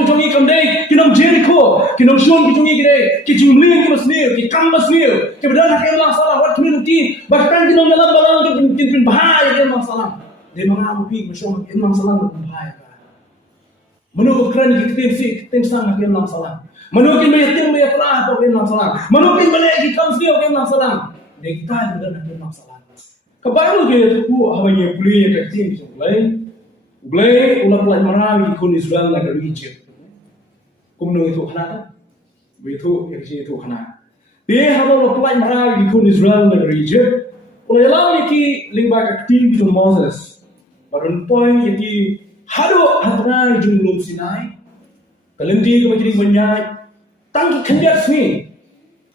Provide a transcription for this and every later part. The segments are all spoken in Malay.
ke jongi kamdei kinong Jericho kinong shon ke jongi gede ke jumling ke basnir ke kam basnir ke bedan ke Allah salah wat community bahkan kinong dalam balang ke kin bahaya ke Allah salah de mga amupi masyong ke Allah salah bahaya menurut kran kita sang ke Allah salah menurut kita yatim bayaklah ke Allah salah menurut kita balik ke kamsir ke Allah salah de kita bedan ke Allah salah kabaru ke tu hawanya puli ke tim lain Blay ulah pelai marawi kun Israel nak dari Egypt. Kumno itu khana, begitu yang itu khana. Dia harus pelai marawi kun Israel nak dari Egypt. Ulah lawan iki limba aktif tu Moses. Baru poin iki hado hatrai jumlum Sinai. Kalenti ko jadi banyak tangki kendiat sini.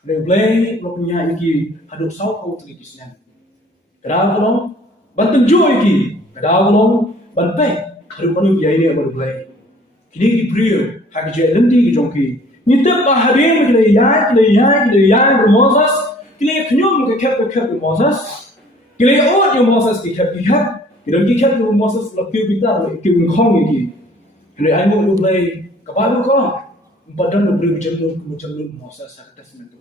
Dia blay lo punya iki hado sau kau tu kisah. Kadang kolong bantu jo iki. Kadang kolong bantai kalau panu kiai ni abar belai kini ki priyo hak je lendi ki jongki ni te bahare me ya Moses kini khnyum ke khap Moses kini od yo Moses ki khap kini ki khap Moses la ki bita ki khong ki kini ai mo belai kabaru ko badan no bri bicara Moses hak tasmen tu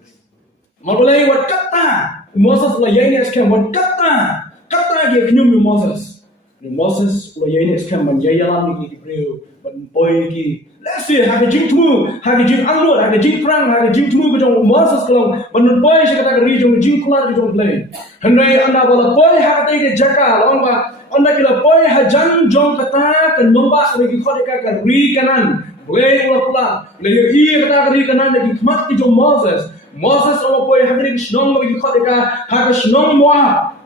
mal belai wat kata Moses la yai ni skam wat kata ki khnyum Moses Moses ulah ini sekarang menjaya alam ini Hebrew menpoin ini. Let's see, hak jing temu, hak jing anglut, hak jing perang, hak jing temu kejong Moses kalau menpoin saya kata kejong jing keluar kejong play. Hendak anda bola poin hak tadi jaka, lawan ba anda kira poin hajan jong kata kan nombak lagi kau dekat kan ri kanan, boleh ulah pula. Lagi iya kata ri kanan lagi kemat kejong Moses. Moses ulah poin hak tadi senong lagi kau dekat hak senong muah.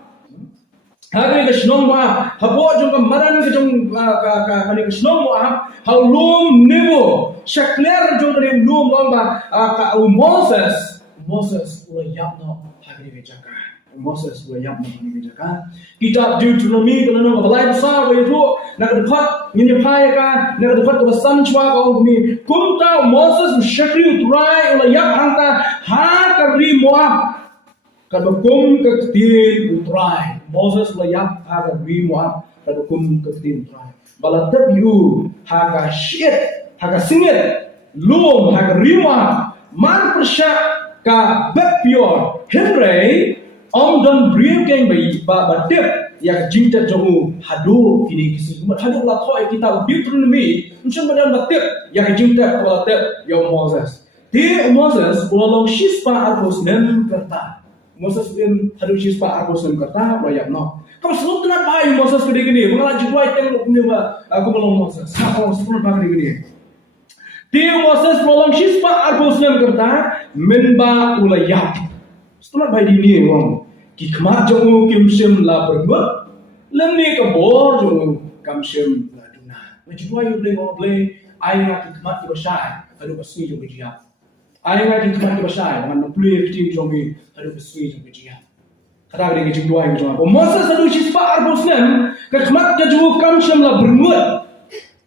Hari ke senong maaf, habo jong kemaran ke jong kani ke senong maaf, hau lum nebo, syakler jong dari lum lomba Moses ulah yapno hari ke jaka, Moses ulah yapno hari ke jaka. Kitab Deuteronomy kalau nak balai besar kau itu nak dapat ini payah kan, nak dapat kebesaran cua kau ini. Kumta Moses syakri uturai ulah yap hanta ha kari maaf. Kalau kum keketin utrai, Moses layak haga bimuat. Kalau kum keketin utrai, balatap you haga shit, haga singit, lum haga rimuat, man persyak ka bepior. Henry dan beriu keng bayi batip yang jintat jomu hadu kini kisi. Hadu lathoi kita Deuteronomy, macam badan batip yang jintat balatip yang Moses. Dia Moses ulang shispa arus nem kerta. Moses pun harus sispa aku sem kata rakyat no. Kau selalu tenat bayi Moses kede gini, mengalah juai tengok punya aku belum Moses. Kau selalu pakai gini. Dia Moses belum sispa aku sem kata menba ulayat. Setelah bayi ini orang kikmat jongu kimsem la berbuat, lemni kebor jongu kamsem la duna. Macam juai boleh boleh ayat kikmat bersai, ada pasti jongu dia. Ayat kikmat bersai dengan pelih tim jongu. Ada besui jom kerja. Kata dia kerja dua yang jom. Moses ada sispa arbosnem. Kekmat kejuh kamsem la bermut.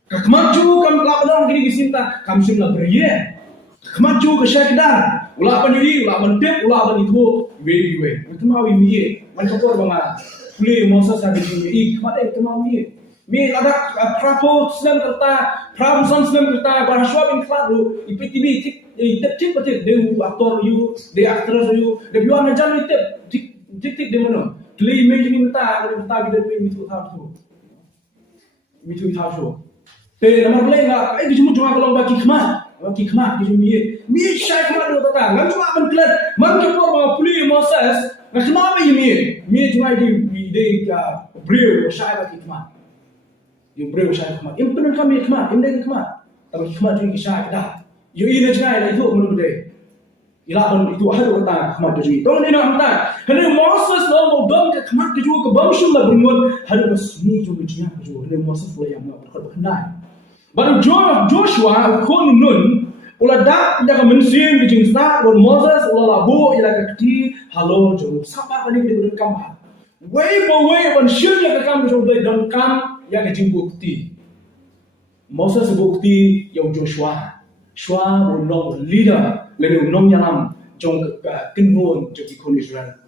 Kekmat juh kam lawan kini kisinta kamsem la berie. Kekmat juh kesyakidar. Ulah pendiri, ulah mentep, ulah apa itu. Iwe. Itu mau imiye. Macam apa bang? Pulih Moses ada jom. Kekmat itu mau imiye. Mi ada prapo Islam kerta, prapo Islam kerta. Bahasa bin Khalid. IPTV tip dia aktor you, dia aktris you, dia biar najar tip de mana? Kali image ni minta kita mitu tahu. Tapi nama boleh enggak? Kita cuma kalau bagi khmat, kita mi syai khmat tu tak? Ngam cuma berkelat, man kepor bawa puli Moses, khmat apa mi cuma di beliau syai bagi khmat. Yang beliau syai khmat. Yang pernah kami khmat, yang dah khmat. Tapi khmat juga syai dah. Yo ini jangan itu menurut dia. Ilapan itu ada kata khmat kejuи. Tolong dia nak kata. Kerana Moses lalu bom ke khmat kejui ke bangsul lah bermut. Ada besni juga dia kejui. Kerana Moses boleh yang nak berkenal. Baru Joshua kon nun ulah dak jaga mensin ke start dan Moses ulah labu ialah keti halo jo. Siapa kan dia berkam. Way ban syirnya ke kam jo dan kam yang ke bukti. Moses bukti yang Joshua. Shua unong leader, lalu unong yang jong kenhun jadi kon Israel.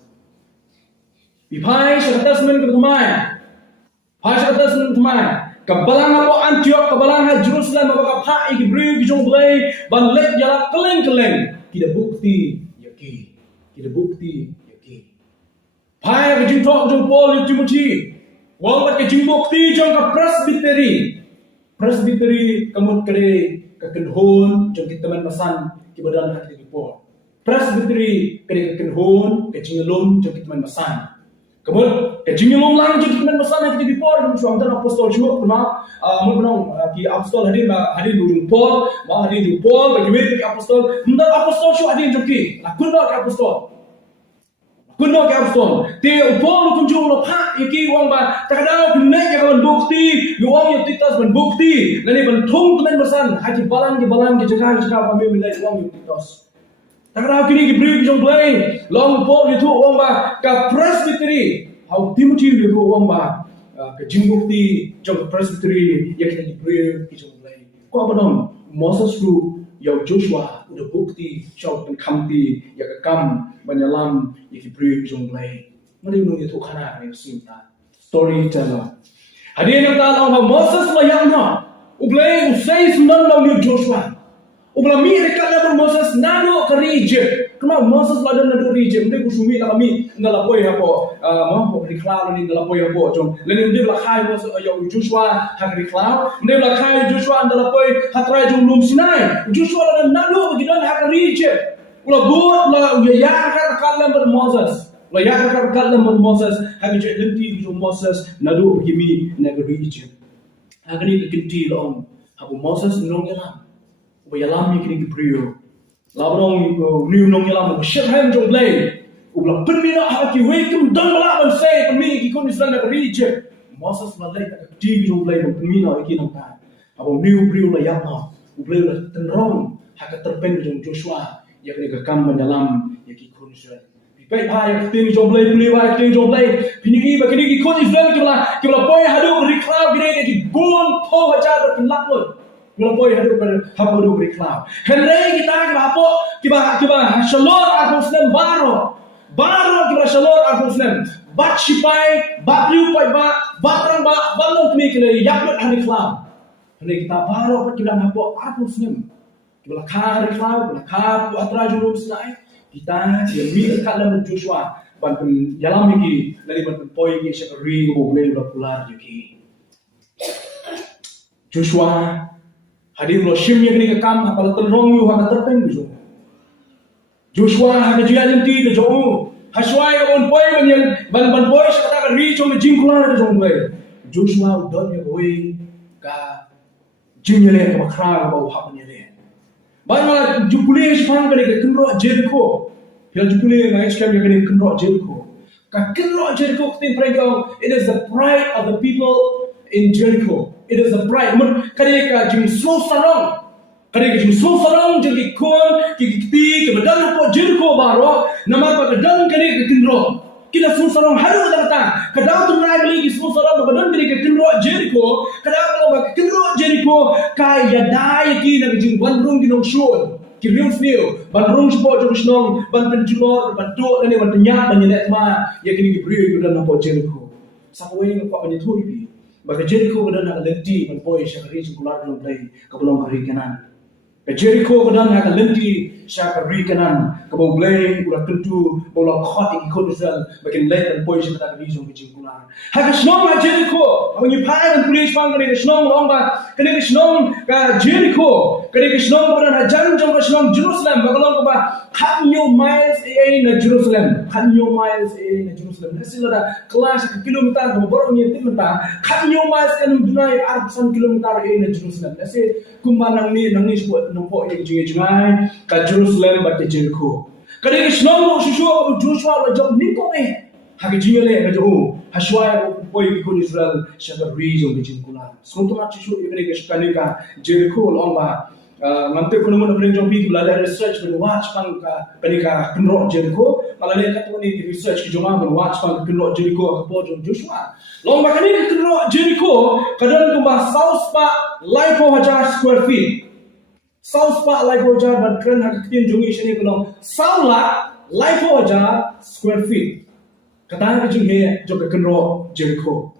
Bipai syaratasmen ketumai, pai syaratasmen ketumai. Kebalang apa Antioch, kebalang Jerusalem, apa kapha Ibrahim kijong blay, ban lek jala keleng. Kita bukti yaki. Kita bukti yaki. Pai kijing tok kijong Paul Timothy. Wang bat kijing bukti jong ka presbytery kamut kere kekenhon jong kita man masan kibadan hati Paul. Presbytery kere kekenhon kijing lom jong kita man masan. Kemudian kejingelom lang jong kita man masan hati Paul jong suam dan apostol juga pernah menang ki apostol hadir jong Paul, hadir jong Paul bagi ki apostol, mendan apostol syu hadir jong ki. Lakun ki apostol. Kuno ke apostol. Te Paul kunjung lo pak iki wang ba takadang pinai ke kawan bukti, yuang yang titas ban bukti. Lani ban thong teman bersan hati balang ke jaga kami milai wang yang titas. Takadang kini ki beri jong blay. Long Paul itu wang ba ka presbytery. How Timothy itu wang ba ke jing bukti jong presbytery yang kita diberi ki jong blay. Ko apa dong? Moses tu Yau Joshua udah bukti syau penkamti ya kekam banyalam ya Hebrew jonglai. Mari menunggu itu kana ni sinta storyteller. Hadirin yang tahu bahwa Moses layaknya ublai usai sundan lalu Joshua. Ubla mi dekat level Moses nado ke Egypt. Kenapa Moses ladan nado Egypt? Mending kusumi nak kami ndala boy hapo. Mampu di cloud ni ndala boy hapo. Jom. Lain mending belah kai Moses ya Joshua hak di cloud. Mending belah kai Joshua ndala boy hatrai jom lum Sinai. Joshua ladan nado begitu hak Egypt. Ula buat la ya hak kalam ber Moses. La ya hak kalam ber Moses hak je lenti jom Moses nado begini negeri Egypt. Hak ni kenti long. Hapo Moses nong yalam. Yalam ni kini Hebrew. Labrong new nong yalam Shechem jong blay. Ubla penmina haki wekum dan balaban say penmi ki kun Israel nak Egypt. Moses malai tak di jong blay penmina iki nang ta. Abo new Hebrew la yakna. Ubla la tenrong hak terpen jong Joshua yak ni kam mendalam yaki kun Israel. Pipai pa yak tin jong blay penliwa tin jong blay. Pinigi ba kini ki kun Israel kibla boy hadu reclaim gire ki gun po hajar berkelakut. Melampau hadu hadu beriklau. Henry kita kiba shalor agusnem baro kiba shalor agusnem bat sipai bat liu pai bat balong kini kini yakut hari klau. Henry kita baro pat kiba hapo agusnem kiba kar klau kar atra jurum Sinai kita mi dekat dalam Joshua ban yalam iki dari ban poi ki syakari bo boleh berpular iki. Joshua hadir lo shim yang ni kekam apal terong yu hak terpen bisu. Joshua hak jia lenti ke jong. Haswai on boy ban boy kata ka ri chong jingkular ke jong boy. Joshua don ye boy ka jingle ka khra ba hak ni le. Ban mala jupule spang ka ke kunro Jericho. Pil jupule ngai scam yang ni kunro Jericho. Ka kunro Jericho tin prego it is the pride of the people in Jericho. It is a pride. Kadang jim slow sarong. Kadang jim slow sarong jadi kon kikiti kebedan po Jericho baro. Nama kebedan kadang kekinro. Kita slow sarong haru datang. Kadang tu naik beli slow sarong kebedan kadang kekinro Jericho. Kadang kalau kekinro Jericho kaya dai ki nak jim bandrung kinong shul. Kiriung sniu bandrung sepo jom snong ban penjulor ban dok ni ban penyak ban nyelet ma ya kini diberi kebedan po Jericho. Sakwai ngapa penyetu ibi. Bagi Jericho kedan nak lenti menpoi syakari sekular dalam play kebelum hari kanan. Jericho kedan nak lenti syakari kanan kebelum play ulah tentu bola khot ikut Israel bagi lent menpoi syakari sekular. Hak senong Jericho, bagi pai dan polis pang kini senong lomba kini senong ka Jericho, kini senong kedan hajan jom senong Jerusalem bagalong ba 100 miles in Jerusalem, 100 miles in Jerusalem. Nasi ada kelas kilometer berapa ni timeter 100 miles in dunai ratusan kilometer in Jerusalem. Nasi kumanang ni sebut nampak yang jingai ka Jerusalem baca Jericho. Kini senong susu Joshua lajam ni kau ni. Hak jingle ka jo haswai poi ikut Israel syakar region bijingkulan. Sementara susu ini ke sekali ka Jericho lomba nanti kalau mau nak jom pergi belajar research watch pang ka kenro Jericho kalau dia kata ni research ke joma watch pang kenro Jericho ke jom Joshua lomba kali kenro Jericho kadang kumbah south pa laipo hajar square feet south pa laipo hajar ban keren hak tin jongi sini kalau saula laipo hajar square feet kata ke jing he jom kenro Jericho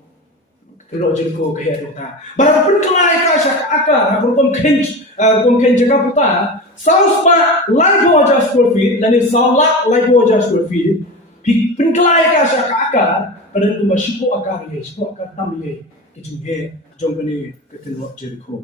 kena Jericho ke hea dota. Barang penkelai ka syak akar aku kom ken jaka puta. Saus ba like wajar square feet dan saulak like wajar square feet. Penkelai ka syak akar pada tu mashipo akar tam ye. Kejung kene kena Jericho.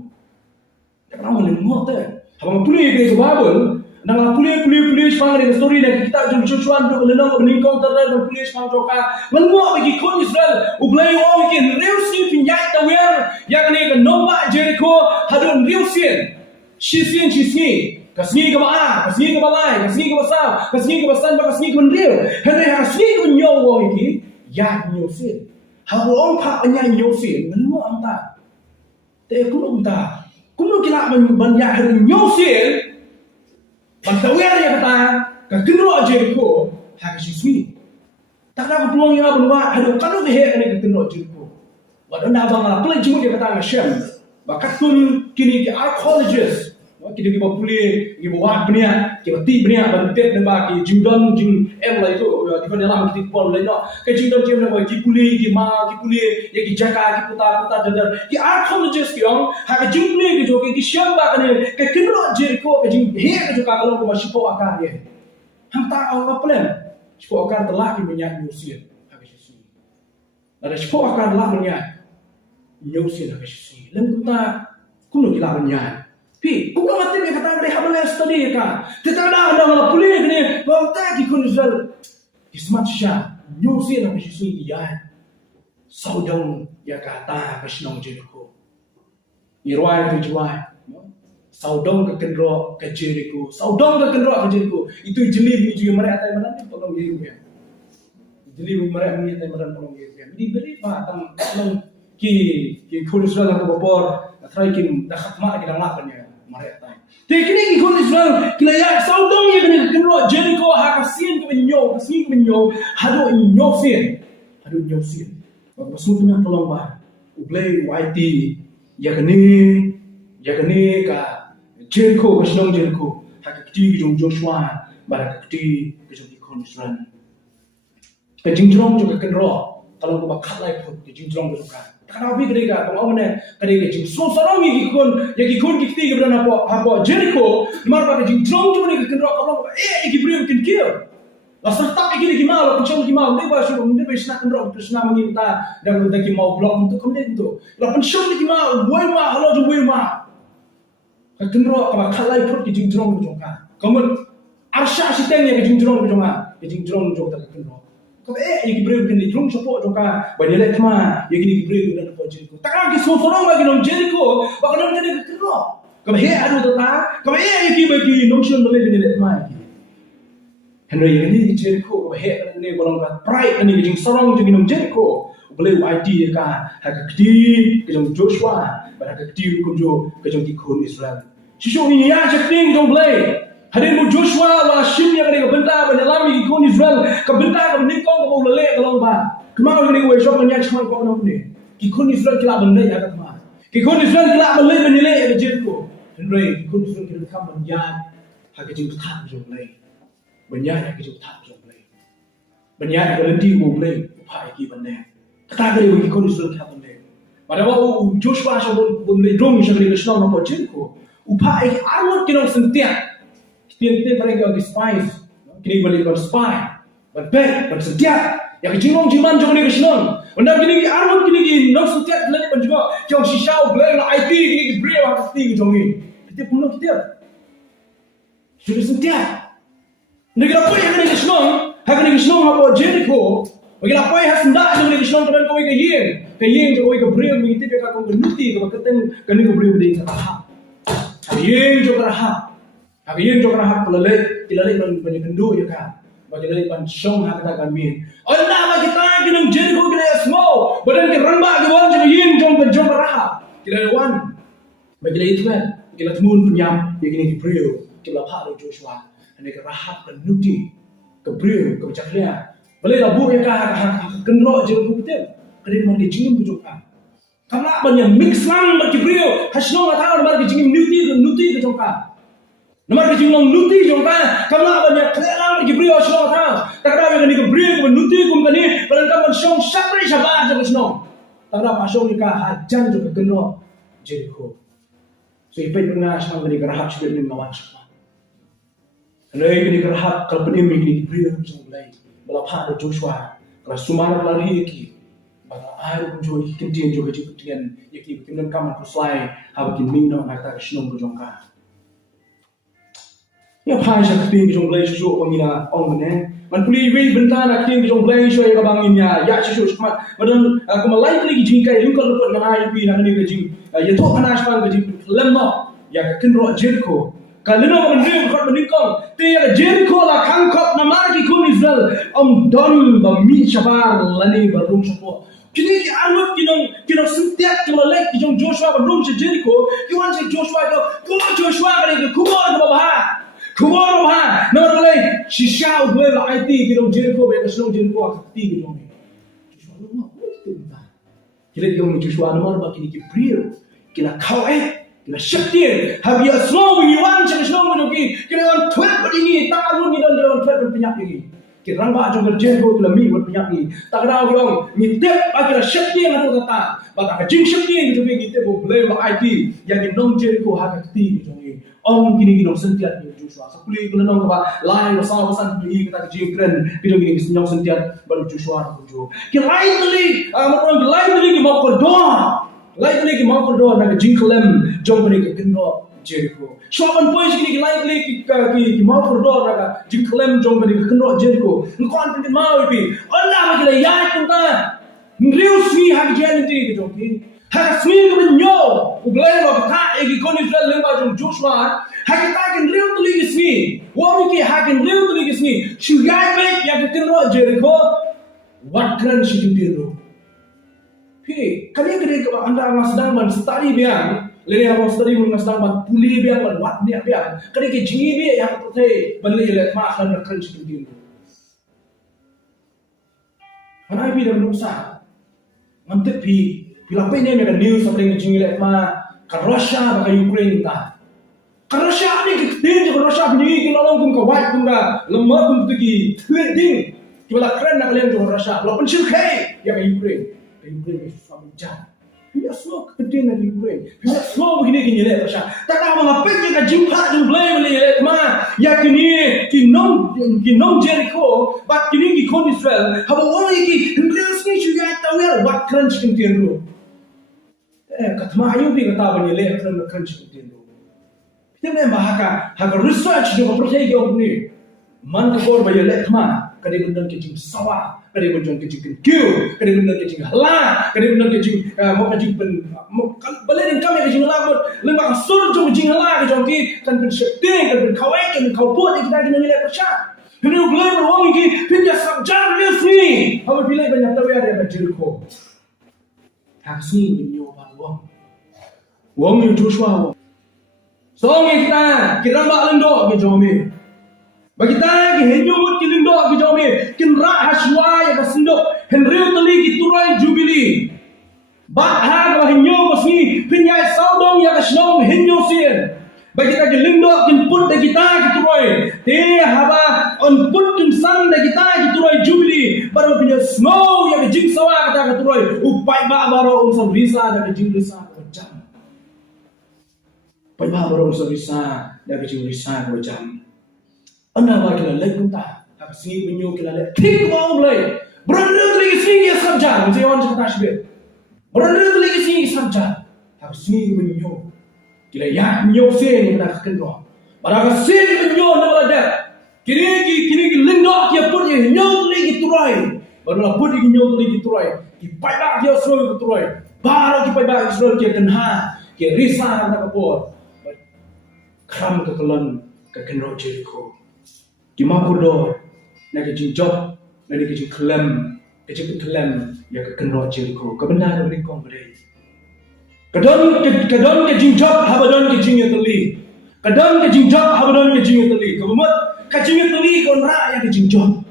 Kenapa ni muat eh? Habang tulis ke Bible, nang tulis pang ada story nak kita Joshua duk lenong meningkau terus tulis pang joka. Menguat bagi kon Israel, ublay orang ke reusin pinjai tawer, yang ni ke nombak Jericho hadun reusin. Shisni, kasni ke baa, kasni ke balai, kasni ke basau, kasni ke basan, kasni ke menriu. Henry kasni ke menyau orang ini, ya nyusin. Habang pak anya nyusin, menguat anta. Tekun anta. Kuno kila banyak hari nyosil, bantawer yang kata kekenro Jericho hak siswi. Tak ada peluang yang berbuat hari kalau behek ni kekenro Jericho. Wadah nak bangla pelaj jumpa dia kata ngasem. Bakat kun kini ke archaeologist, kita kita boleh kita buat benda, kita ti benda bantet dan bagi jingdon jing lah itu di mana dalam kita pol lain no. Ke jingdon jing nak kita boleh ya kita jaga kita putar dan kita archaeologist yang hak jing boleh kita kita siapa kan ke kenro Jericho ke jing he ke juga kalau masih po akar dia. Hantar apa plan? Sipo akar telah menyak nyusil hak sisi. Ada sipo akar telah menyak nyusil hak sisi. Lalu kita kuno kita menyak. Pi, kung mati dia kata mereka boleh study kan. Kita ada boleh ni, bawa tak ikut Israel. Ismat Shah, nyusi nak bersusun dia. Saudang ya kata kesenang Jericho. Irwai tujuan. Saudang kekenro ke Jericho. Saudang kekenro ke Jericho. Itu jeli juga mereka yang mana ni tolong dia. Jeli mereka ni yang mana tolong dia. Diberi pak tolong ki kulit Israel aku bopor. Try kin dah khatmat kita ngapanya. Teknik ikut Israel kila ya saudong ya kena kenro Jericho hak kasian ke menyo hado nyosin waktu semua tolong bah ublay YT ya kene ka Jericho kesenong Jericho hak keti ke Joshua barak keti ke ikut Israel ke jingjrong juga kenro kalau ko bakal lai pun ke jingjrong juga. Kenapa mereka kalau mana mereka jing sorong ikon kiti keberan apa Jericho marba jing drong tu mereka kenro kalau Gibril can kill la serta ikini gimau pencong gimau dia nak kenro pesna menginta dan kita mau blok untuk kemudian itu la pencong gimau buai halo ju buai kenro apa kalai pun jing drong jonga kamu arsha sitengnya jing drong jonga jing drong jong tak kenro kau Gibril kini drong support joka banyak cuma Gibril dan apa Jericho takkan kita sorong bagi nom Jericho bakal nom jadi kenro kau ada tata kau bagi notion boleh bini cuma Henry ini Jericho kau ni bolong kat pride ni jing sorong jadi nom Jericho boleh ID ka hak kedi ke Joshua pada kedi kunjo ke ikon Israel sisuk ni ya cekning jong boleh hadin mu Joshua wa shim yang ada kebentar menyelami ikon Israel kebentar menikong kau lelek kalau ba kemau ni kau esok menyak cuma kau nak ni ikon Israel kila benda ya kat ma ikon Israel kila benda menilai ya Jericho Henry ikon Israel kila kam menyak hak jing tak jong lay menyak hak jing tak jong lay menyak berhenti mu lay upai ki benda kata kali ikon Israel kila benda pada waktu Joshua sebut boleh dong sekali kesenang apa Jericho upai arwah kena sentiak tiap-tiap mereka di spies, kini balik spy, berbeg, bersedia. Yang kecilong jiman jangan ni kesenang. Benda kini arwah kini nak setiap lagi pun juga. Jauh sisau belai IT kini beri apa pasti jauh ni. Kita pun kita sudah setiap. Negara apa yang kini kesenang? Hak kini kesenang apa Jericho? Bagi apa yang hendak jangan ni kesenang dengan kau ke yang kau ke beri mengiti kau kenuti kau keteng kini kau beri beri kata. Yang juga hak. Hak yang jauh hak pelalik banyak kendu ya kan, bagi pelalik ban song hak kita kami. Allah bagi kita kena Jericho kita semua, badan kita rembak kita wan jadi yang jauh berah. Kita wan, bagi itu kan, kita temun penyam, yang ini Gibril, kita lapar Joshua, ini kerahap dan nuti, Gibril, kebicaknya. Boleh labu ya kan, hak kenro Jericho kita, kerana mau dijingin bujukan. Karena banyak mix lang bagi Gibril, hasilnya tahu bagi jingin nuti kejokan. Nomor kejinglong nuti jongka, kamu banyak kelang Gibril asal tahu. Tak ada yang ni Gibril kemudian nuti kemudian ni, kalau kamu song siapa siapa aja kesenong. tara pasong ni ka hajan jo keno Jericho. So ipai dengar sang ni gerahap sudah ni lawan semua. Anai kini gerahap kalau penim ni beri jong lai. Balapha Joshua kalau sumar lari ki. Bala air jo kintian jo kecil kintian yaki kinan kamar kuslai hab kin mingno nakta kisnom ko jongka. Ya phai sa kting jong lai jo pangina ong ne. Man puli we bentana kting jong lai so ya bangin ya so smat. Madan kuma lai kli jing kai lungkol lungkol na ai pi na ni ke jing. Ya to panas pang ke jing lemno ya kinro Jericho. Kalino man ring khot man kong te ya Jericho la khang khot na mar ki kun Israel don ba mi shabar lani ba rum sopo. Kini ki anut kinong sentiat ki malek ki jong Joshua ba rum Jericho. You want say Joshua go kuma Joshua ba ni kumor ba ba. Kumor ba. No le shisha ule la IT ki jong Jericho ba ka sno Jericho akti ki jong. Joshua no ma ko ba. Kila jong Joshua no ba kini ki priyo. Kila khawe kila shakti habia slow when you want to slow when you kila on tweet but ini tak alu ni dan on tweet berpenyak ini kila ramba jong Jericho kila mi berpenyak ini tak ada orang ni tep kila shakti yang ada kata bata jing shakti yang jong ni tep boleh ba IT yang ni nong Jericho hakati jong ni ong kini nong sentiat ni Joshua sapuli kila nong ba lai ba sa san pi kata jing kren bidong ni nong sentiat baru Joshua ko kila lain tali ki mau ko don Likely ki mau kodo na jingklem jombani ke kendo Jericho. Shopan pois ki likely ki mau kodo na jingklem jombani ke kendo Jericho. Ngkon pin mau ipi. Allah ma kila ya kunta. Ngriu swi ha janti ki joki. Ha swi ko nyo. Ublay lo ka e ki kon Israel lemba jong Joshua. Ha ki ta ki ngriu tuli ki swi. Wo mi ki ha ki ngriu tuli ki swi. Shugai me ya ke kendo Jericho. What kran shi ki Hey, kali anda sedang study biang, lele abang study sedang puli biang wat ni biang. Kali ke jingi biang yang tertai beli le mak kan nak kerja tu. Mana ibi dah nusa, mantep pilapa ini mereka news apa yang jingi le mak kan Russia pakai Ukraine ta. Kan Russia ni kita je Russia ni kita orang pun kawat pun dah lemah pun pergi trading. Kita keren nak kalian tu Russia, lawan Syria ya Ukraine. Ukraine is from Jam. Dia slow kemudian dari Ukraine. Dia slow begini kini le pasal. Tak tahu mengapa dia jumpa jumlah le ma. Ya kini kinom Jericho, but kini ki kon Israel. Haba orang ki Israel ni juga tahu ya what crunch kini tu. Katma ayu pi kata bani le crunch kini tu. Kita ni bahaka research juga percaya orang ni. Man kor bayar le ma. Kadang benda kecing sawah, kadang benda kecing kiu, kadang benda kecing halah, kadang benda kecing mau kecing balik kami kecing halah, lembak sur jom kecing halah kecing ki kan pensyuting, kan penkawai, kan kawput kita kena nilai percaya. Kena boleh beruang ki pindah subjar lesni. Apa pilih banyak tahu ada Jericho. Taksi menyo baluang. Wang yang Joshua. So kita bak lendo ke jomi. Bagi kita ki henjumut ki lindo ki jome kin ra haswa ya kasindok henriu tali ki turai jubili ba ha ba henyo basi pinyai saudong ya kasnom henyo sien bagi kita ki lindo kin put de kita ki turai te haba on put kin san de kita ki turai jubili baru pinya snow ya jing sawa kita ki turai upai ba baro unsur visa da jing visa ko jam pai ba baro unsur visa da jing visa ko jam anda bagi lelai kunta, tak sini menyo kita lelai, tik mau lelai, beranda tu lagi sini sabjar, macam orang cakap tasbih, beranda tu lagi sini sabjar, tak sini menyo, kita ya menyo sen kita kenal, barang sen menyo nama ada, kini lindok dia pun dia menyo tu lagi turai, baru lah pun dia menyo tu lagi turai, kipai bak dia Israel turai, baru kipai bak Israel dia kenha, dia risah nak kapor, kram kekelan kekenal Jericho. Di Mapudor, nak kecing job, nak kecing kelem ya kekenal Jericho. Kebenaran beri kong beri. Kadon kecing job, habadon kecing yateli. Kadon kecing job, habadon kecing yateli. Kebemat kecing yateli kon ra ya kecing job.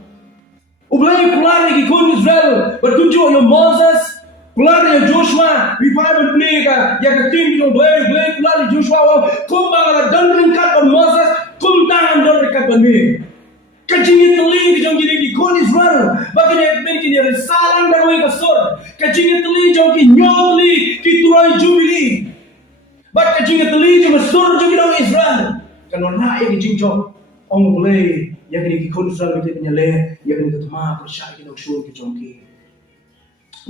Ublay pular lagi kon Israel bertunjuk yang Moses, pular yang Joshua, Bible beli ka ya kecing yang blay pular Joshua. Kumbang ada dan ringkat on Moses, kumbang dan ringkat on me. Kecing teli di jong gini kon Israel, bagi dia beri dia salam dari kasur. Kecing teli jong ki jing teli jing sur jing dong Israel. Kan orang yang jing jong ông boleh yang ini kikun Israel kita penyele yang ini ketema percaya kita usul kita jongki.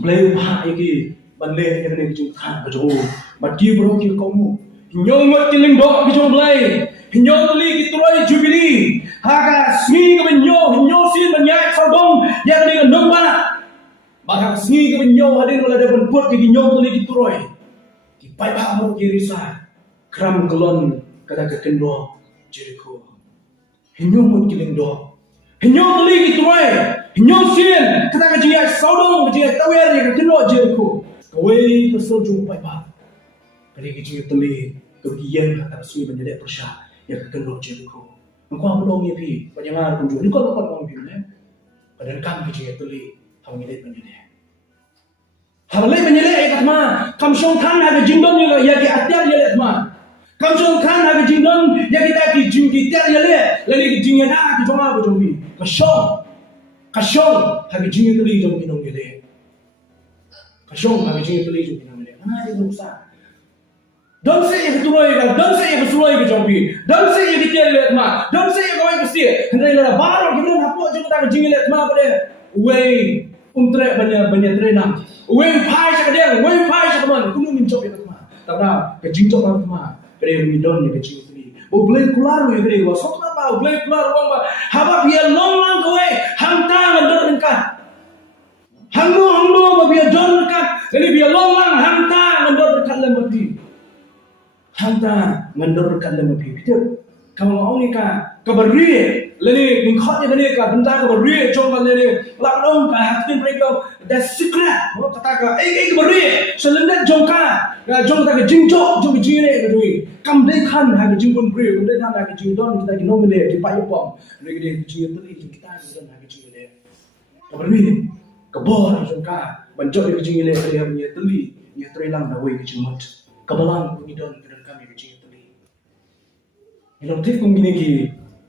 Boleh upah yang banle yang ini jing kan berjauh. Bagi bro kita kamu. Nyomot kiling dok kita jong boleh. Hinyo teli kita roy jubilee. Haka smi ke hinyo sin banyak sabong yang ini nong mana. Bahkan smi ke hadir pada depan put ke hinyo teli kita roy. Pai ba mo kirisa kram gelon kata kekendo Jericho hinyo mut kiling do hinyo tuli kitoi hinyo sin kata kajia saudong kajia tawer ya kekendo Jericho kawai kesel jung pai ba kali kajia tuli kegian kata sui menjadi persya ya kekendo Jericho engkau belum ya pi panjangan kunjung ni kau tak pi ne pada kam kajia tuli hang ngedet menjadi Halai menyelek kat ma, kamsong kan ada jindon yang yaki atyar yelek ma. Kamsong kan ada jindon yang kita ki jing kita yelek, lagi jing ada ki joma ko jombi. Kasong hagi jing tuli jombi nong yelek. Kasong hagi jing tuli jombi nong yelek. Mana dia rusak? Don't say yang keturoi kan, don't say yang kesuloi ke jombi, don't say yang kita yelek ma, don't say yang kau pasti. Hendak lara baru kita hapuk jeng kita jing yelek ma pada. Wei, umtre banyak trenang. Wei pai sakadeng, wei pai sakaman, kuno minjok ya teman. Tabra, kejinjok kan teman. Kere midon ya kejing tuli. O blai kular ya kere, wa sok apa? Blai kular wang ba. Haba biar long lang kowe, hamta ngandor engkat. Hangno ba biar jon engkat. Jadi biar long lang hamta ngandor engkat lemati. Hamta ngandor engkat lemati. Betul. Kamu mau ni ka kabari. Lani mingkot ya kene ka benda kabari jong kan lani. Lakdong ka hatin breakdown. That's secret. Mau kata ka, kabari. Selendet jong ka. Jong ta ke jingjok, jong ke jine ke dui. Kam dei kan ha ke jingbon bri, kam dei kan ha ke jingdon kita ke nomile di pa yopom. Lagi dei jing tuli jing kita ke ha ke jingile. Kabari. Kabor jong ka. Banjok ke jingile ke dia punya teli. Ia terelang dah wei ke jingmot. Kabalang pengidon ke dalam kami ke jing teli. Ilong tip kong gini ki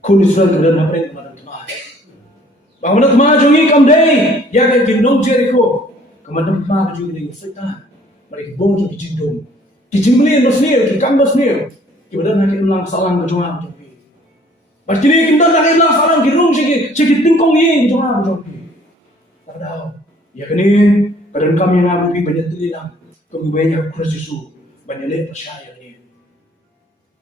kun Israel ke dalam apa yang kemarin kemah. Bangun kemah jongi kam dei ya ke ginong Jericho. Kemarin kemah jongi dei setan. Mereka bong jongi jindong. Ki jimbeli nosnir, ki kam nosnir. Ki badan nak ulang salang ke jonga jongi. Bas kini kita nak ulang salang ki rung segi tingkong ye ki jonga jongi. Tak tahu. Ya kini badan kami yang abu banyak telilang. Kami banyak kursisu banyak le percaya ni.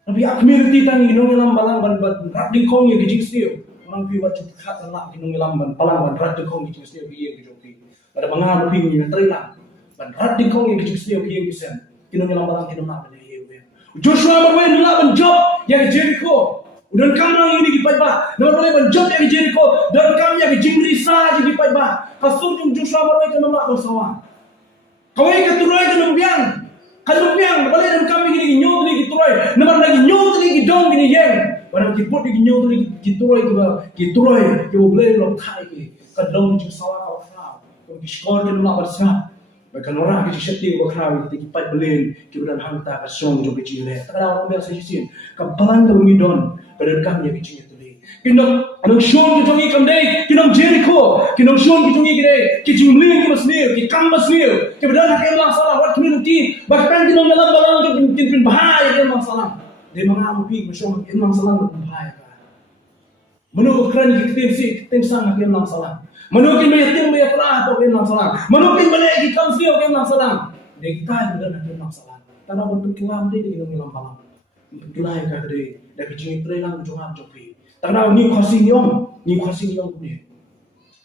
Tapi aku mirti tangi nong ilam balang ban rat di kong ye gijing sio. Orang pi wajib khat Allah ki nong ilam ban balang ban rat di kong gijing sio ki ye gijong pi. Ada mangan pi ni terila. Ban rat di kong ye gijing sio ki ye gisen. Ki nong ilam balang ki nong nak ban ye we. Joshua berwen nolak ban job ya Jericho. Udan kam lang ini ki pai ba. Nol boleh ban job ya Jericho. Dan kam ya gijing risa ji ki pai ba. Kasur jung Joshua berwen ke nolak ban sawa. Kau ye keturai ke nong biang. Kalau biang, balik dan kami gini nyot lagi turai, nampak lagi nyot lagi dong gini yang, barang kiput lagi nyot lagi turai, kita boleh belum thai ke, kadang juga salah kau kenal, kau diskor ke nolak bersama, bahkan orang kita setting kau kenal, kita kipat belen, kita dan hantar kasong juga kecil le, tak ada orang biasa sisin, kapalan kau ngidon, pada kami yang kecil tu le, kita anong shon kita ngi kamdei, kita Jericho, kita shon kita ngi kire, kita jumlin kita sendiri, kita kambas sendiri, kita dah nak elang salah, wat community, bahkan kita dalam balang kita bahaya kita elang salah, dia mengamu pi, macam elang salah bahaya. Menurut kerana kita tim sang kita elang salah, menurut kita tim dia telah atau elang salah, menurut kita kita kansio kita elang salah, dia kita dah nak elang salah, tanah bentuk kelam dia kita elang balang, kelai kata dia, dah kecil terelang jomam jopi. Tanah ni khasi nyong ni.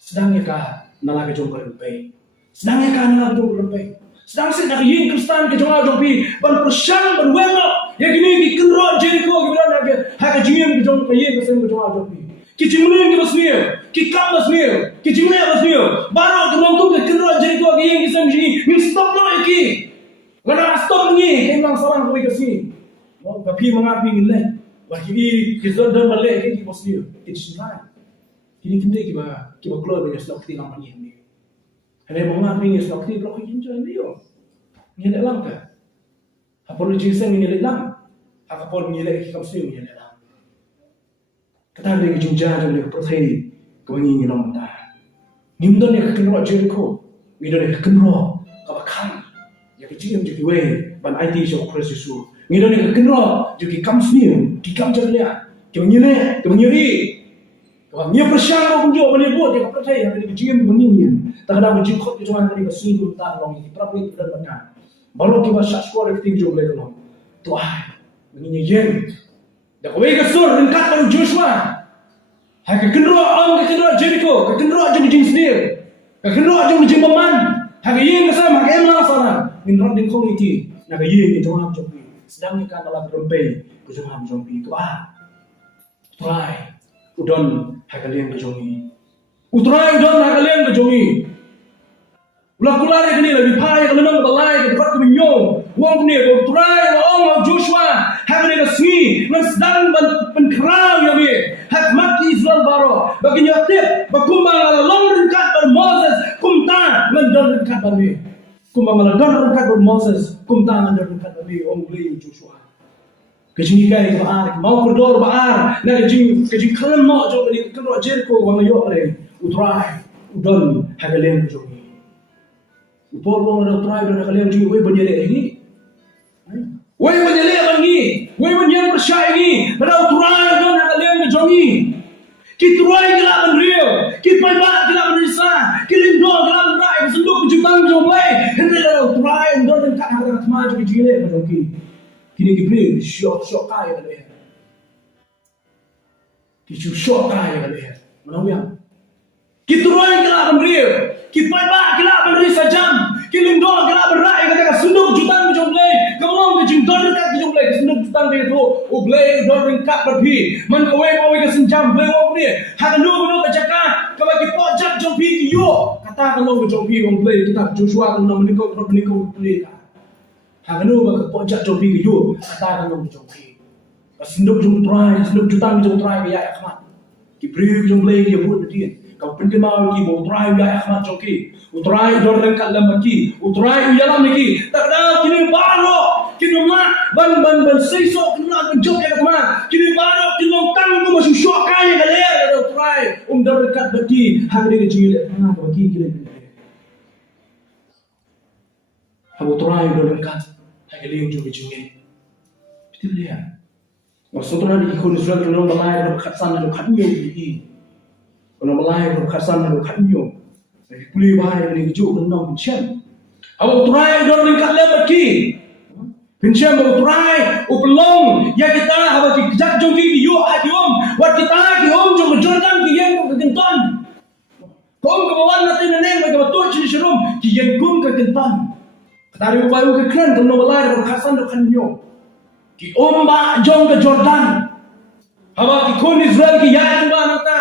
Sedangnya kah nala ke jong berlempai. Sedangnya kah nala ke jong berlempai. Sedang nak yin Kristen ke jong jopi ban persian ban weno. Ya gini ki kenro Jericho ki bilang nak ha ke jing ke jong yin Kristen ke jong jopi. Ki jinglen ki basnir, ki kam basnir, ki jinglen basnir. Baru ke nong ke kenro Jericho ki yin Kristen ni stop no ki. Ngana stop ni ke nang salang ko ke sini. Wong papi mengapi ngilai. Kini kita dah balik ke Bosnia, kita senang. Kini kita keluar dari stokti lama ni. Hanya mengapi ni stokti blok hijau ni yo. Ni ada langkah. Apa lu jisen ni ada lang? Apa pun ni ada kita mesti ni ada lang. Kata dia jujur dan dia percaya kau ni nama dah. Nimdan yang kenal Jericho, nimdan yang kenal kau bakal. Ya kecil jadi way ban IT show Kristus. Ngido ni kenro jo ki kam sniu ki kam jaglia ki ngile ki ngiri ko ngi persyang ko kunjo bani bot ya percaya ni ki jim mengingin tak ada bujing khot ki cuman ni ka sniu ta long ki prapu dan bana baru ki ba shashko re ting jo le ko to ai menginye yen da ko ka sur rin kat baru Joshua ha ka kenro ang ka kenro Jericho ka kenro jo jing sniu ka kenro jo jing maman ha ka yen ka sa ma ka em lang sana min rod din khong iti na ka yen ni jong jo sedang ikan dalam rempe kejungan jompi itu utrai udon hakalian kejongi utrai udon hakalian kejongi ulah kular ini lebih payah kalau nang balai ke tempat keminyo wong ni utrai wong Joshua hakalian kesengi nang sedang penkerau ya bi hak mati Israel baro bagi nyatip bakumbang ala long ringkat ber Moses kumta ngendon ringkat ber kumbang ala don ringkat ber Moses kumta ngendon ringkat ber wong beli Joshua kejing kai baar mau kordor baar na kejing kalam mo jo ni kro Jericho wang yo le utrai udon hagalen jo ni upor wong na utrai na hagalen jo we banyele ni we banyele bangi we banyele persyai ni pada utrai udon hagalen jo ni ki utrai gila ban rio ki pai ba gila ban risa ki lindo gila ban rai senduk jubang jo le hendre utrai udon kan hagalen tma jo ki jile ba ki kini kibri syok kaya kan leher kisu syok kaya kan leher menang yang kitu roy kila ban rio kipai ba kila ban risa jam kilindo kila ban rai kata sunduk jutan jomble kamong ke jindor kat jomble sunduk jutan ke tu uble dor kat berpi man kowe kowe ke senjam ble wong ni hanu no ke jaka kawa ki pojak jompi ki yo kata kalau ke jompi wong ble kita Joshua kalau menikau ble ka haganu ba pojak jompi ke yo kata kalau jompi senduk jom try senduk jutan jom try ya akhmat ki bri jom ble ki bud dia kau pengen mau ki mo try ya akhmat jomki utrai dor dan kalam ki utrai uyalam ki tak ada kini baro kini ma ban seiso kena jok ya kama kini baro kini tang ko masuk syok kaya kale utrai dor dekat baki hagde ke jile ha baki kile Abu Turai dor dekat hagde jom jile betul ya maksudnya di ikon Israel kalau balai dor khatsan dor khatnyo di kalau balai dor khatsan dor khatnyo kuli bahaya ni jo benong chen Abu Turai dor dekat lebaki Pincem Abu Turai upelong ya kita haba ki jak jong ki yo adiom wat kita ki om jong Jordan ki yen ko kenton kom ke bawan natin neng ba to chin shirum ki yen kum ke kenton tari upayu ke kran to no balai ro khasan do khanyo ki om ba jong ke Jordan haba ki kon Israel ki ya ba nata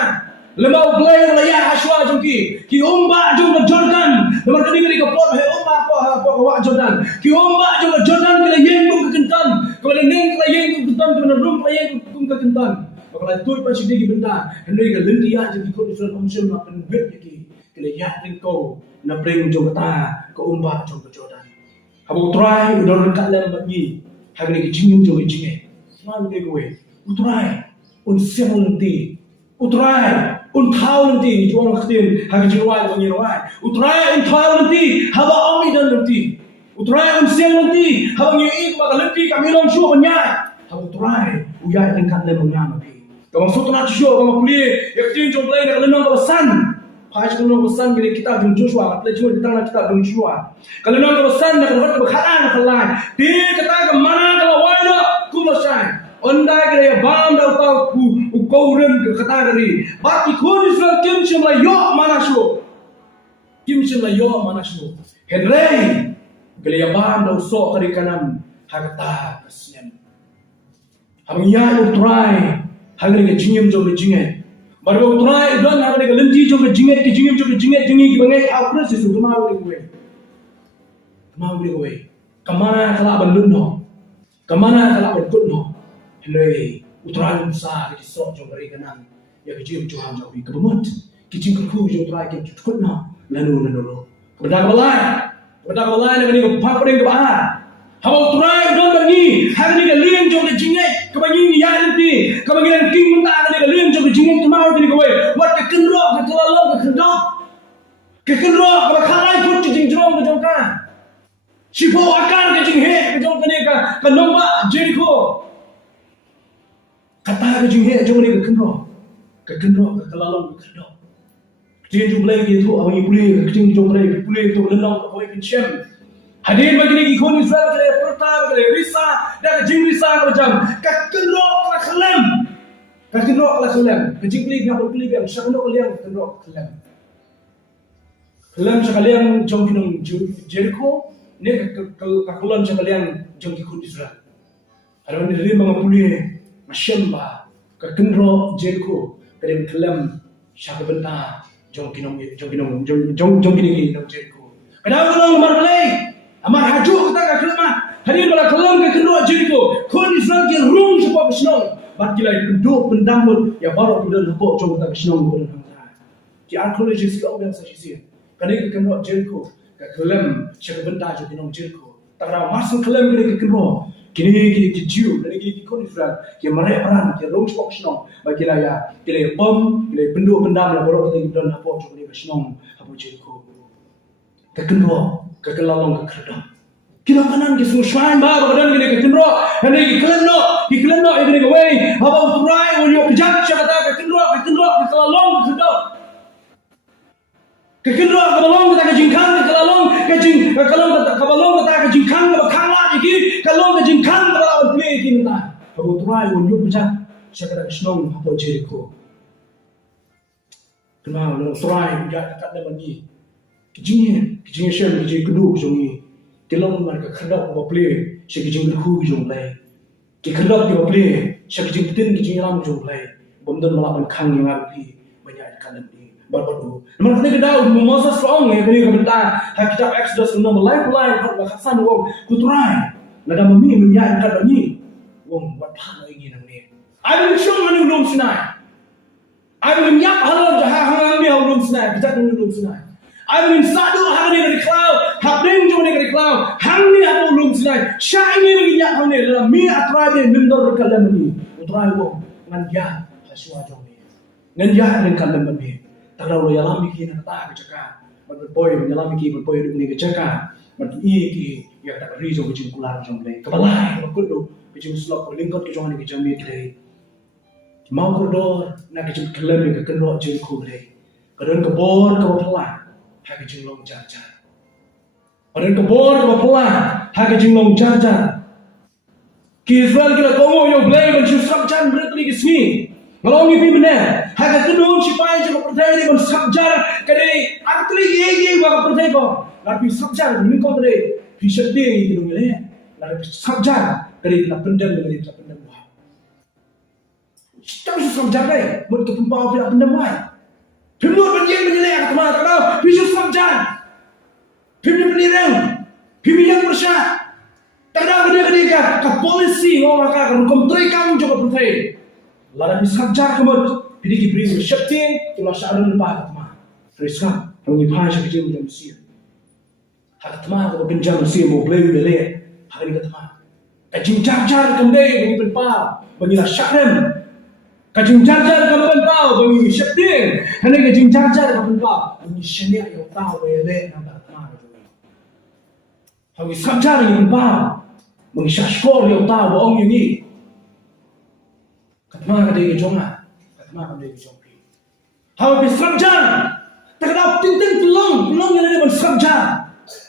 lemau play laya ashwa jong ki om ba jong ke Jordan lemar kini ke pot he om ba ko wa Jordan ki om ba jong ke Jordan ki yen kum ke kenton ko le neng ki yen kum kenton ko na rum yen kum ke kenton kalau tu pas dia ki benda hendak ke lendia jadi kon Israel om sim na pen bet ki le ya ring ko na bring jong ta ko om ba jong ke Jordan Abu Turai udor dekat lem bagi hari ki jingin jong jinge selalu dia gue utrai un sem lenti utrai un thau lenti juang khtin hari jiwai ko nirwai utrai un thau lenti haba omi dan lenti utrai un sem lenti haba ngi ik ba lenti kami long shu banya Abu Turai uyai dekat lem banya maki kalau sutuna shu kalau kuliah yaktin jong play nak lenong ka san Pais kalau pesan bila kita dengan Joshua, kita cuma kita nak kita dengan Joshua. Kalau nak pesan nak dapat berkhaan kelan. Dia kata ke mana kalau wala kumasan. Onda kira bam dah tahu ukauran kata kiri. Baki kau Israel kim cuma yo mana syu. Kim cuma yo mana syu. Henry kira bam dah sok kiri kanan harta kesian. Abang ya utrai hari ke jingem jom jingem. Baru utrai dan hari ke lenti jom jingem jingi ki bangai apa sih tu mau gue. Kemana kalau balun no. Kemana kalau berkut no. Helai utrai besar di sok jom beri kanan. Ya ke jingem Tuhan jom ke bemut. Ki jing ku jom utrai ke kut no. Lalu. Kepada balai nak ni ke papring ke bahar. Hawa utrai don bagi hari ke liang jom jingem kebangi ya nanti kebangian king mentah ada kalian coba jingin kemau kini kowe wat ke kendro ke kelalo ke kendro ke khalai pun jing jong ke jongka sipo akan ke jing he ke jong kini ke nomba je tak jing he jong ni ke kenro ke kelalong ke kenro jing jong lagi tu awang pulih ke jing jong lagi pulih tu lelong awang kencem hadir bagi ni ikon Israel ke pertama ke risa dak jing risa macam ke kenro ke kelam ke kenro ke kelam ke jing pulih yang sakno ke yang kenro kelam kelam sekalian jong kinong Jericho ni kakulon sekalian jong ikon Israel ada ni rim mengapuli masyamba ke kenro Jericho kadang kelam syaka benta jong kinong jong kini nong Jericho kadang long marlei amar haju kita ke kelama hadir bala kelam ke kenro Jericho kon Israel ke rung sebab senong bat kilai penduk pendambut ya baru bila lepo jong kita senong boleh ki archaeologist ke orang saja kadang ke kenro Jericho ke kelam syaka benta jong kinong Jericho tak ada masuk kelam ke kenro kini Jew dan kini kon Israel yang mereka peran yang rong spok senong bagi raya kini bom kini penduk pendam yang baru kita dan apa cuma ni senong apa Jericho kekenro kekelalong kekerdo kini kanan kini susah bah badan kini kekenro dan kini keleno ini kini way apa uturai ulio kejat syakata kekenro kekelalong kekerdo kekenro kekelalong kita kejingkang kekelalong kekelalong kita kejingkang kekanglah iki kalau kejingkang kalau play kita kalau try unjuk macam saya kata senang apa Jericho kenal lo try ya kat dalam ni kejingnya saya kejing kedua jongi kalau mereka kerap apa play saya kejing kedua jong lay kerap apa play saya kejing tin kejing lam jong lay bomdan melawan kang yang api banyak ikan ni baru mereka ni kedau Moses strong ni kini kebentar kitab Exodus nomor life hak baksan wong kutrai nada mami menyak kat ni wong buat hal lagi nang ni ai syong manu lom sinai ai menyak halal jaha hang ni lom sinai kita ni lom sinai ai min sadu hang ni dari cloud hak ding jo ni dari cloud hang ni apa lom sinai syai ni menyak hang ni dalam mi atrai ni mendor kalam ni utrai wong ngan dia haswa jong ni ngan dia dengan kalam ni tak ada lo yalam bikin kata kecaka berpoy menyalam bikin berpoy ni kecaka ki ya tak rizo kecing kular jong le kebalai kudu kecing slok lingkot ke jong ni kecing mi kre mau kodor na kecing kelem ke kenro Jericho le kadon kebor ke pelan ha kecing long jajar kadon kebor ke pelan ha kecing long jajar ki Israel kila kongo yo ble ben sabjan bertli ke sini ngalongi pi benar ha kedon sipai je percaya ni ben sabjar kadai atli ye wa percaya ko tapi sabjar ni ko tadi Fisher dia itu dong le, lalu sabjar dari la pendam dengan la pendam wah. Kita bisa sabjar le, mungkin kepempau bila pendam wah. Pemur berjian menjelek kemana tak tahu, Fisher sabjar. Pemur penirang, pemur yang bersah. Tak ada kedai ke polisi orang akan hukum terikan juga percaya. Lalu sabjar kemud, pilih beri syaitan, kalau syarat lupa kemana. Rizkan, mengipai syaitan macam Mesir. Hak teman kalau benjam si mau beli beli hak ni teman kajing jar kembali bagi penpau bagi lah syakram kajing jar kembali penpau bagi syakting hanya kajing jar kembali penpau bagi syaniak yang tahu beli nampak teman bagi sabjar yang penpau bagi syashkor yang tahu bohong yang ni teman kadai kejongan teman kadai kejongpi hak bagi sabjar tak ada ting pelong yang ada bagi sabjar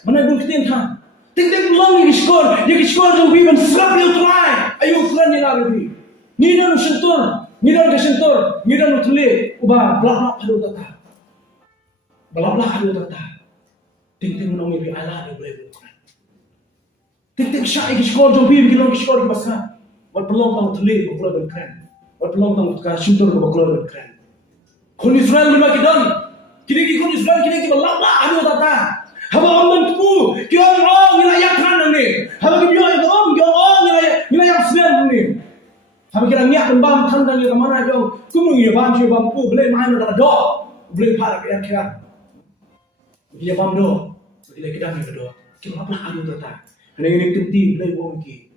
mana pun kita kan, ting long yang skor jom biban serap yang try, ayo keren ni lagi. Ni dah sentur, ni dah terlihat, ubah belak hadu tata, belak hadu tata. Ting long yang ala ni boleh keren. Ting syai skor jom biban kita skor pasal, buat pelong tang terlihat bukan keren, buat pelong tang sentur bukan keren. Kon Israel lima kita, kini kon Israel kini belak hadu tata. Haba orang tu, kau orang wilayah kan ni. Haba kau orang wilayah Islam ni. Haba kira niat pembam kan dan yang mana kau kumung ya bam cuy bam pu boleh main dalam doa, boleh parak kira. Dia bam doa, boleh kita ni doa. Kita apa ada tata. Kerana ini penting boleh buang ki.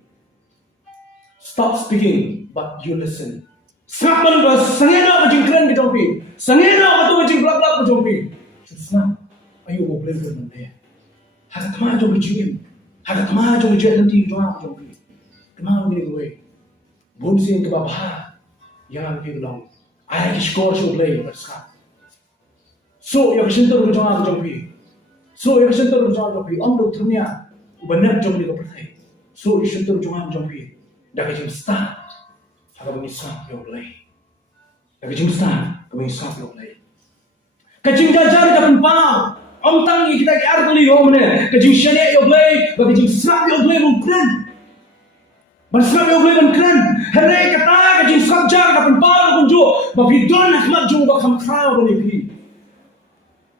Stop speaking, but you listen. Siapa yang sengena macam keren kita pi, sengena atau macam belak macam pi. Susah. Ayo boleh benda. Ada teman jom kecil, ada teman jom kecil nanti jom pergi. Teman begini gue, bonsin ke bapa, yang pi long ai ki score shu play berska so ya kesentor ko jang jang pi so ya kesentor ko jang pi om do ternia benar jang ni ko perthai so kesentor jang pi dah ke start ada bunyi sap yo play dah ke start ko bunyi sap yo play kajing jajar ka pang om tang kita ke artli ho mane kajing shane yo play ba kajing sap yo play mun kran Bersama yo boleh keren. Hari kata kajing sabjar kapan baru kunju. Bapidon akmat jung bakam krau bani pi.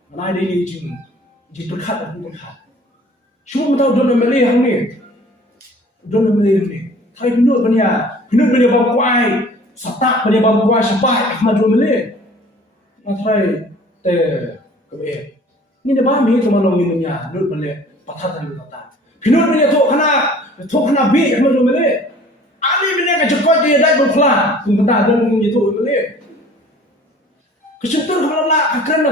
Mana ada ini jing berkat aku berkat. Cuma tahu don meli hang ni. Don meli ni. Thai pinut bani bang kuai. Satak bani bang kuai sapai akmat jung meli. Thai te kebe. Ni dah bami cuma long ni nya. Nut bani patatan kata. Pinut bani tu kena bi akmat jung meli. Ali bini ka jekot dia dai bukla tung kata dan mung itu boleh kesentur kalau lah keren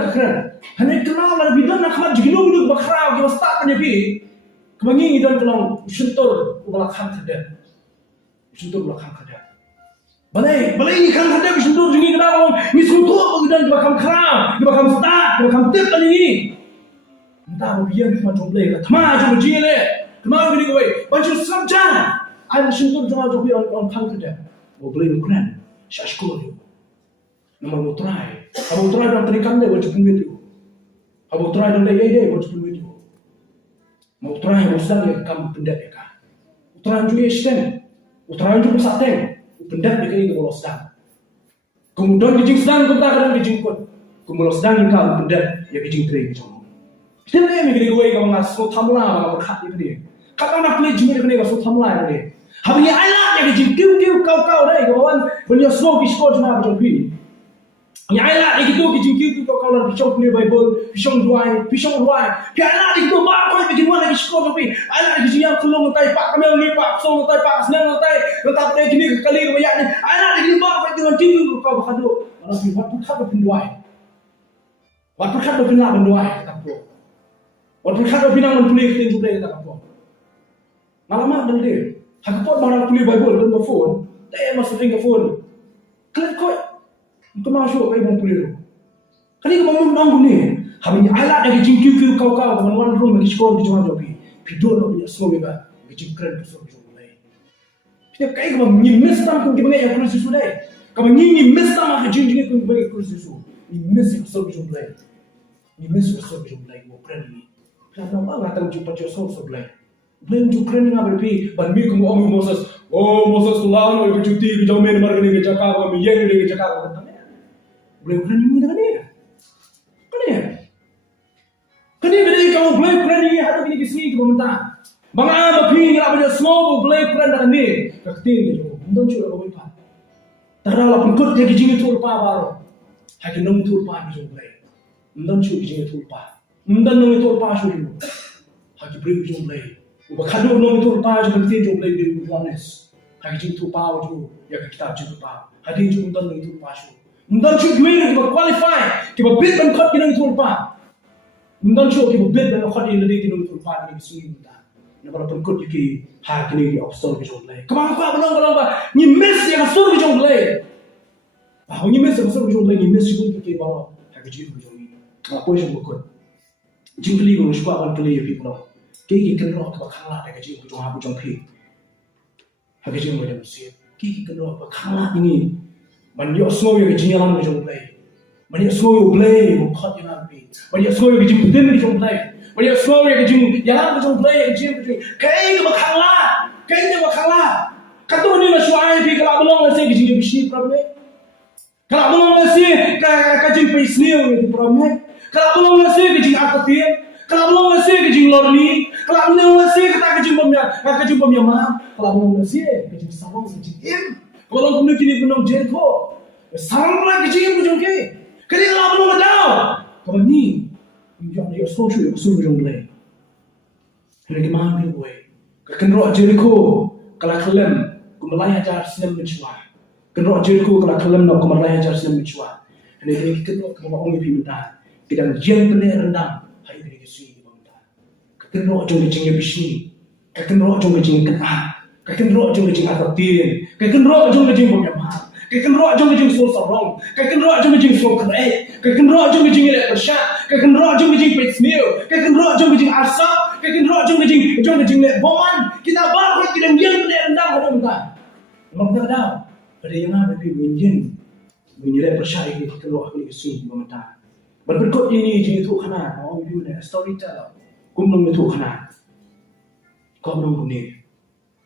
hanya kenal lah bidan nak mat jigino bidu bakrau ke start kan pi kebangi dan kalau sentur belakang kada balai kan kada sentur jingi kada ni sentur bidan bakam krau bakam start bakam tip kan ini entah biar cuma jomble ka thama jom jile kemau bini kowe bantu sabjan Ada sentuh jangan jogi on kada. Mau beli makanan, saya sekolah. Nama mau try. Abang try dalam terikan dia wajib video. Abang try dalam dia wajib video. Mau try mau sedang dia kamu pendat dia kan. Utran juga stand. Utran juga sateng. Pendat dia ini kalau sedang. Kemudian kijing sedang kita kadang kijing kot. Kemudian sedang kamu pendat ya kijing tray kijing. Kita ni mungkin gue kalau ngasih tamla kalau berkat ini. Kalau nak play jingir kene ngasih tamla ini. Habis ayat yang kijing kau dah kawan punya slow kiskor cuma macam ni. Yang ayat yang itu kijing kau lah pisang punya Bible, pisang duai. Ayat itu mak kau kijing mana kiskor tapi ayat kijing yang kelong tai pak kamel ni pak song tai pak senang tai tetap dia kini kali banyak ni. Ayat itu mak kau dengan kijing kau berkado. Orang pi wat perkat berpenduai. Wat perkat berpenduai kata kau. Wat perkat berpinang mentulis kita kata kau. Malam dan dia. Hakapot mana tulis Bible dan phone, tak masuk ke phone. Klik kau, untuk masuk ke phone tulis. Kali kau mampu ni, kami alat dari jingkiu kau mana room lagi sekolah di mana jopi. Video nak punya semua juga, jingkran besar jumlah. Kita kaya kau nyimis tam kau gimana yang kurus susu dah. Kau nyimis tam aku jingkir kau gimana kurus susu. Nyimis besar jumlah. Mau keren ni. Kenapa tak jumpa jauh sebelah? Belum juga ni ngabar pi, banmi kau mau Moses tulang, aku cuti, aku jauh main marga ni ke Jakarta, aku yang ni ke Jakarta, betul tak? Belum keren ni dah ni, kan ni kau belum keren ni, ada ni kisah kau mentah, bang apa pi ni apa dia semua belum keren dah ni, kaktin ni tu, mudah cuci kau boleh. Terlalu pengkut dia kijing itu lupa baru, hanya nom itu lupa kijing boleh, mudah cuci kijing itu lupa, mudah nom itu lupa cuci, hanya beri kijing boleh. Ubakado no itu lupa juga kita jom lagi di Johannes. Hari jin tu pau tu, ya kita jin tu pau. Hari jin undan no itu lupa su. Undan cu dua ni kita qualify, kita bid dan kot kita itu lupa. Undan cu kita bid dan kot ini kita itu lupa ni sini kita. Nampak pengkut kita hari ni di obstacle kita jom lagi. Kemana kau belum ni miss yang sur kita jom lagi. Ni miss yang sur kita jom lagi, ni miss juga kita bawa hari jin kita jom ni. Apa yang berkut? Jin kali kita suka akan kali people. Kiki kenal tu bakal ada kerja untuk aku jompi. Hari kerja macam ni. Kiki kenal bakal ini. Banyak semua yang kerja dalam jompi. Banyak semua yang play, bukan yang ambil. Banyak semua yang kerja penting di jompi. Banyak semua yang kerja dalam jompi, kerja penting. Kiki bakal. Kata ni lah suai pi kalau belum nasi kerja bisnis problem. Kalau belum nasi kerja bisnis itu problem. Kalau belum nasi kerja artian. Kalau belum nasi kerja lorni, kalau belum nasi kita kerja pemyamah, kalau belum nasi kerja sarung kerja kalau kau nak kini kau Jericho, sarung lah kerja macam ke? Kerja kalau belum ada, kalau ni, dia solusi macam ni. Hari kemarin gue, kenal Jericho, kalau kalian kau melaya jar senam mencuat, kenal Jericho kalau kalian nak kau melaya jar senam mencuat, hari kita kau mau orang pintar, kita jian benar rendang. Kakek roh jom kecing bisni, kakek roh jom kecing kenah, kakek roh jom kecing artiin, kakek roh jom kecing pemyamah, cái cần rõ trong cái chừng số sầu rong cái cần rõ trong cái chừng số khởi cái cần rõ trong cái chừng lệ bờ sát cái cần rõ trong cái chừng bệt sneer cái cần rõ trong cái chừng asap cái cần rõ trong cái chừng lệ boman kita baru kita menjadi pendendam pada kita maka dah pada yang ada di menjadi lệ bờ sát ini kita rõ cái sự của kita berikut ini jadi tu khana orang itu ni storyteller kumnong itu khana kumnong ni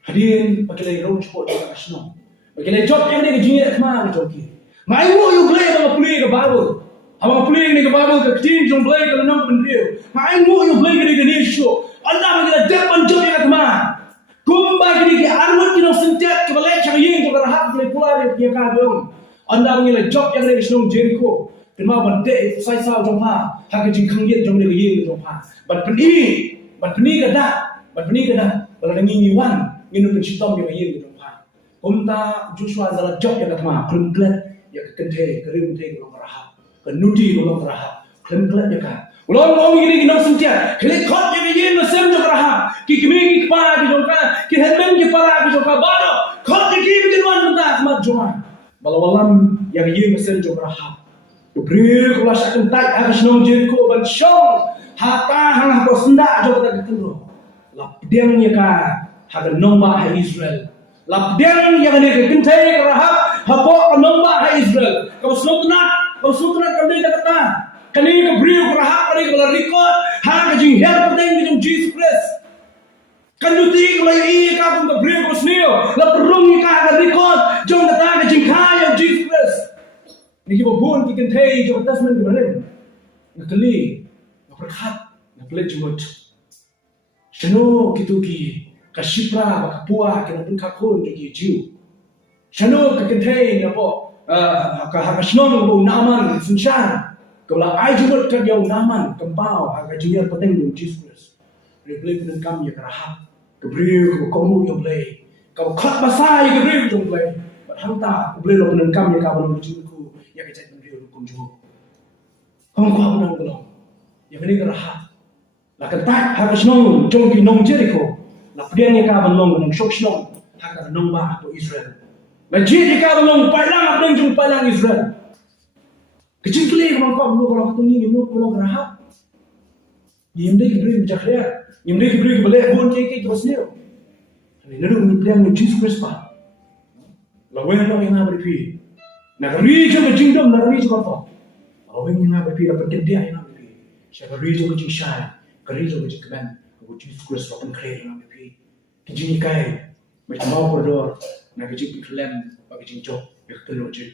hadirin pakai rong sport dekat Arsenal. Pakai job yang ni kejinya kemana job ni? Mai wo you play dengan play ke Bible. Abang play ni ke Bible ke team jom play ke lenong pendiri. Mai wo you play ke ni show. Anda mengira depan job yang kemana? Kumba kini ke arwah kini sentiat ke balai cahaya ke berhak boleh pulang dia kadang. Anda mengira job yang ni senong Jericho. Kenapa benda saya saw jom ha? Hak kejing kanggit jom ni ke jom ha. Bat peni kada. Kalau dengi wan nginu pencitom yang yin gitu ha kumta Joshua zala job yang katma klengklet ya kente kerimte ko raha kenuti ko raha klengklet ya ka ulong ini gino sentia kle khot yang yin no sem jo raha ki kimi ki para ki jonka ki helmen ki para ki jonka bado khot ki bikin wan ta mat joan balawalam yang yin no sem jo raha to bri ko la sakon tak habis nong Jericho ban shong hata hang ko senda jo ta ketro la pedang ya ka haga nomba ha Israel lapdiang yang ni kentai rahab hapo nomba ha Israel kau sutna kami kata kani ke brio rahab kani ke record ha jing her pedang jing Jesus Christ kan duti kalau i ka pun ke brio ko snio la perung ka record jong kata ke jing kaya Jesus Christ ni ki bobon ki kentai jo tasman ki bareng ngkeli ngberkat ngplet jumot Shano kituki kasipra bakapua kena pun kakun jadi jiu. Shano kekentai apa hakasnon bu naman sunshine. Kalau ai jumut ke dia naman kembau harga junior penting dengan Jesus. Replay dengan kami ya kerahap. Kebriu kamu yang play. Kau kat basai kebriu yang play. Hanta kebriu lo dengan kami ya kawan menjinku ya kecet kebriu kunjung. Kamu kau menang belum? Yang ini kerahap. La ketak harus nong jongki nong Jericho. La pediannya ka balong nong shokshnon haka nong ba to Israel. La jidi ka balong palang abdeng jong palang Israel. Kecil kali kalau kau kalau tu ni mau kalau gerahap. Yimde kibri bijakria. Yimde kibri boleh bon cek terus ni. Ini nero ni pediang ni Jesus Christ pa. La wen lo yang berpi. Nagari jong kingdom nagari jong apa. La wen yang berpi dapat dia yang berpi. Siapa ri jong jing shine. Kerizo macam kemen, aku Jesus Christ open clear dengan mereka. Kijini kai, macam mau berdor, nak kijik iklan, bagi kijok, yang terlojek.